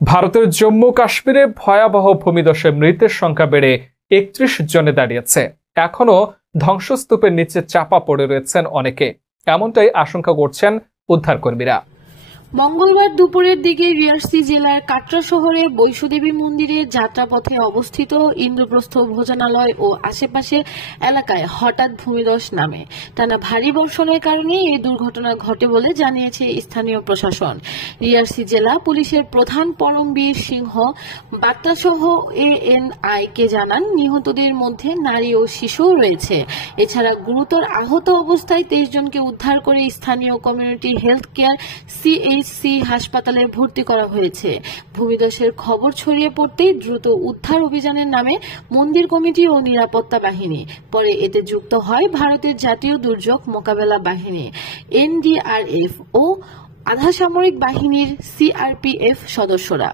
ভারতের জম্মু কাশ্মীরে ভয়াবহ ভূমিধসে মৃতের সংখ্যা বেড়ে ৩১ জনে দাঁড়িয়েছে। এখনো ধ্বংসস্তূপের নিচে চাপা পড়ে রয়েছেন অনেকে, এমনটাই আশঙ্কা করছেন উদ্ধারকর্মীরা। মঙ্গলবার দুপুরের দিকে রিয়াসি জেলার কাটরা শহরে বৈষ্ণোদেবী মন্দিরের যাত্রাপথে অবস্থিত ইন্দ্রপ্রস্থ ভোজনালয় ও আশেপাশের এলাকায় হঠাৎ ভূমিধস নামে। টানা ভারী বর্ষণের কারণে এই দুর্ঘটনা ঘটে বলে জানিয়েছে স্থানীয় প্রশাসন। রিয়াসি জেলা পুলিশের প্রধান পরমবীর সিংহ বার্তাসহ ANI কে জানান, নিহতদের মধ্যে নারী ও শিশুও রয়েছে। এছাড়া গুরুতর আহত অবস্থায় 23 জনকে উদ্ধার করে স্থানীয় কমিউনিটি হেলথ কেয়ার CHC হাসপাতালে ভর্তি করা হয়েছে। ভূমিধসের খবর ছড়িয়ে পড়তেই দ্রুত উদ্ধার অভিযানের নামে মন্দির কমিটি ও নিরাপত্তা বাহিনী। পরে এতে যুক্ত হয় ভারতের জাতীয় দুর্যোগ মোকাবেলা বাহিনী NDRF ও আধা সামরিক বাহিনীর CRPF সদস্যরা।